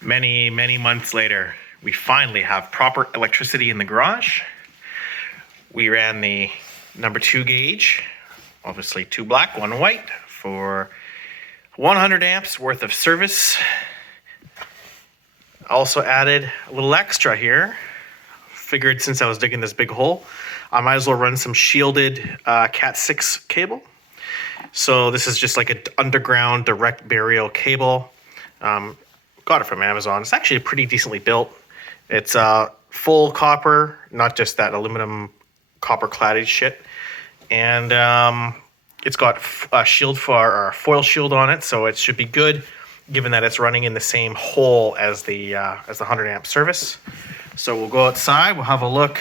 Many months later, we finally have proper electricity in the garage. We ran the number 2 gauge, obviously 2 black, 1 white, for 100 amps worth of service. Also added a little extra here. Figured since I was digging this big hole, I might as well run some shielded Cat 6 cable. So this is just like an underground direct burial cable. Got it from Amazon. It's actually pretty decently built. It's full copper, not just that aluminum copper cladded shit. And it's got a shield or a foil shield on it, so it should be good, given that it's running in the same hole as the 100 amp service. So we'll go outside. We'll have a look.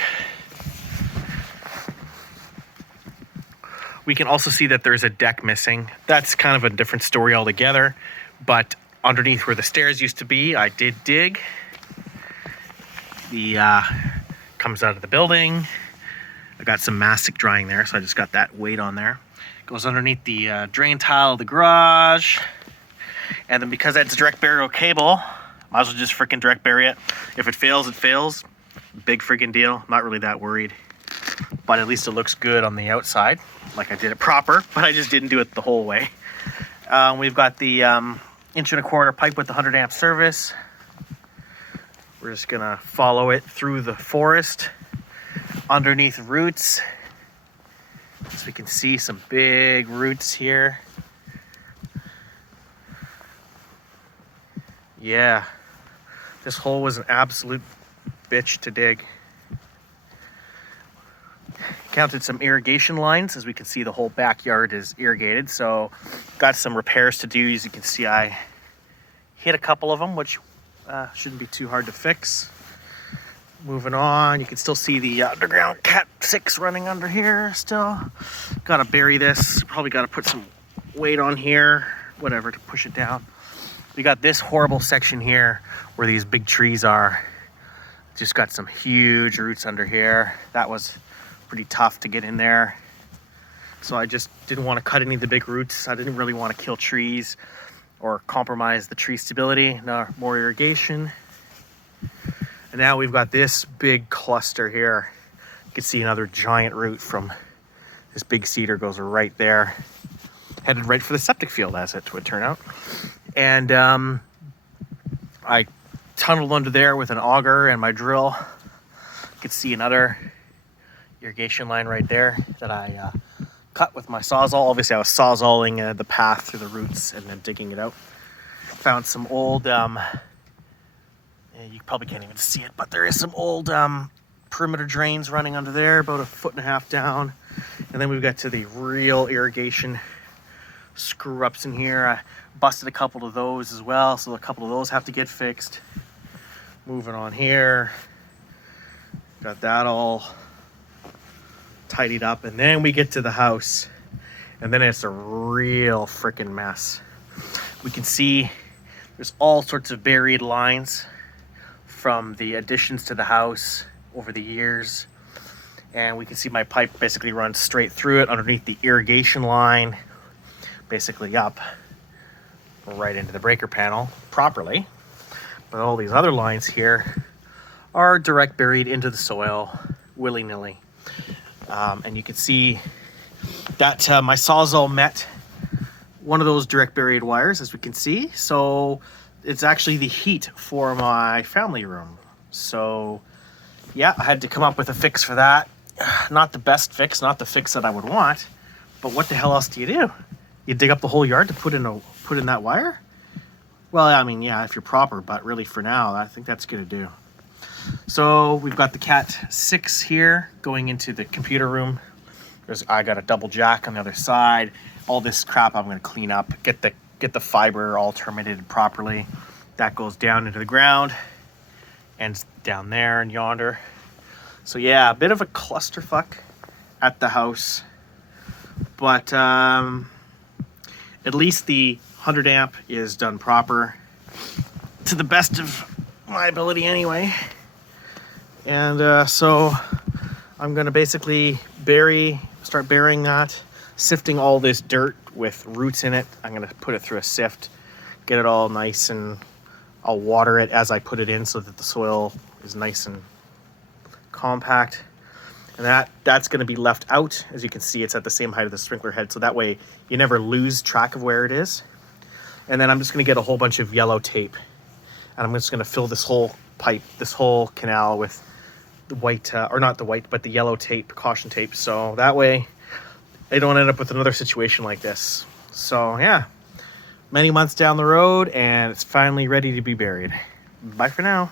We can also see that there's a deck missing. That's kind of a different story altogether. But underneath where the stairs used to be, I did dig. The comes out of the building. I got some mastic drying there, so I just got that weight on there. Goes underneath the drain tile of the garage. And then because that's direct burial cable, might as well just freaking direct bury it. If it fails, it fails. Big freaking deal. Not really that worried. But at least it looks good on the outside, like I did it proper, but I just didn't do it the whole way. We've got the 1.25" pipe with the 100 amp service. We're just gonna follow it through the forest underneath roots. So we can see some big roots here. Yeah, this hole was an absolute bitch to dig. Counted some irrigation lines. As we can see, the whole backyard is irrigated, so got some repairs to do. As you can see, I hit a couple of them, which shouldn't be too hard to fix. Moving on, you can still see the underground Cat 6 running under here still. Gotta bury this. Probably gotta put some weight on here, whatever, to push it down. We got this horrible section here where these big trees are. Just got some huge roots under here. That was pretty tough to get in there. So I just didn't want to cut any of the big roots. I didn't really want to kill trees or compromise the tree stability. Now more irrigation. And now we've got this big cluster here. You can see another giant root from this big cedar goes right there. Headed right for the septic field, as it would turn out. And I tunneled under there with an auger and my drill. You can see another irrigation line right there that I cut with my Sawzall. Obviously I was Sawzalling the path through the roots and then digging it out. Found some old, you probably can't even see it, but there is some old perimeter drains running under there, about 1.5 feet down. And then we've got to the real irrigation screw ups in here. I busted a couple of those as well, so a couple of those have to get fixed. Moving on here, got that all tidied up, and then we get to the house, and then it's a real freaking mess. We can see there's all sorts of buried lines from the additions to the house over the years, and we can see my pipe basically runs straight through it underneath the irrigation line, basically up right into the breaker panel properly. But all these other lines here are direct buried into the soil willy-nilly. And you can see that my Sawzall met one of those direct buried wires, as we can see. So it's actually the heat for my family room. So yeah, I had to come up with a fix for that. Not the best fix, not the fix that I would want, but what the hell else do you do? You dig up the whole yard to put in that wire? Well, I mean, yeah, if you're proper, but really for now, I think that's gonna do. So we've got the Cat 6 here going into the computer room. I got a double jack on the other side. All this crap I'm gonna clean up, get the fiber all terminated properly. That goes down into the ground and down there and yonder. So yeah, a bit of a clusterfuck at the house, but at least the 100 amp is done proper to the best of my ability anyway. And so I'm gonna basically start burying that, sifting all this dirt with roots in it. I'm gonna put it through a sift, get it all nice and I'll water it as I put it in so that the soil is nice and compact. And that's going to be left out. As you can see, it's at the same height of the sprinkler head, so that way you never lose track of where it is. And then I'm just going to get a whole bunch of yellow tape, and I'm just going to fill this whole pipe, this whole canal with the white, or not the white, but the yellow tape, caution tape. So that way I don't end up with another situation like this. So yeah, many months down the road, and it's finally ready to be buried. Bye for now.